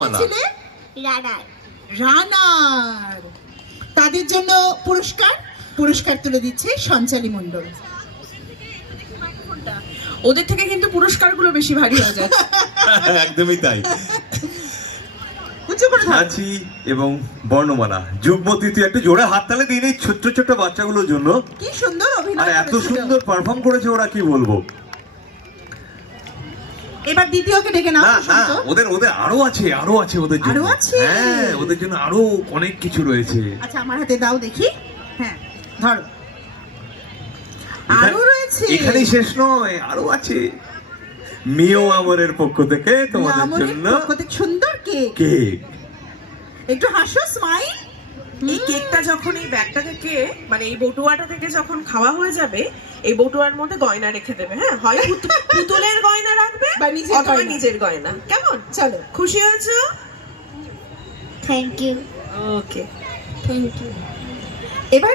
রানার। রানার। তাদের জন্য পুরস্কার। পুরস্কার তুলে দিচ্ছে সঞ্চালী মণ্ডল। ওদের থেকে কিন্তু পুরস্কারগুলো বেশি ভারী হয়ে যাচ্ছে একদমই তাই। এবং বর্ণমালা। যুগ্ম তৃতীয় একটা জোড়া হাততালি দিন এই ছোট্ট ছোট্ট বাচ্চাগুলোর জন্য। কি সুন্দর আর অভিনয় এত সুন্দর পারফর্ম করেছে ওরা কি বলব? এবার দ্বিতীয়কে ডেকে নাও। ওদের ওদের আরও আছে আরও আছে ওদের জন্য। আরও আছে? হ্যাঁ ওদের জন্য আরও অনেক কিছু রয়েছে। আচ্ছা আমার হাতে দাও দেখি। হ্যাঁ ধরো। আরও রয়েছে। এখানেই শেষ নয় আরও আছে। মিও আমরের পক্ষ থেকে তোমাদের জন্য পক্ষ থেকে সুন্দর কেক। কেক। একটু হাসো স্মাইল। এই কেকটা যখন এই ব্যাগটা থেকে মানে এই বটুয়াটা থেকে যখন খাওয়া হয়ে যাবে এই বটুয়ার মধ্যে গয়না রেখে দেবে হ্যাঁ? হয় পুতুলের গয়না রাখবে বা নিজের অথবা গয়না। নিজের গয়না। কেমন? চলো। খুশি হয়েছো? Thank you okay thank you এবার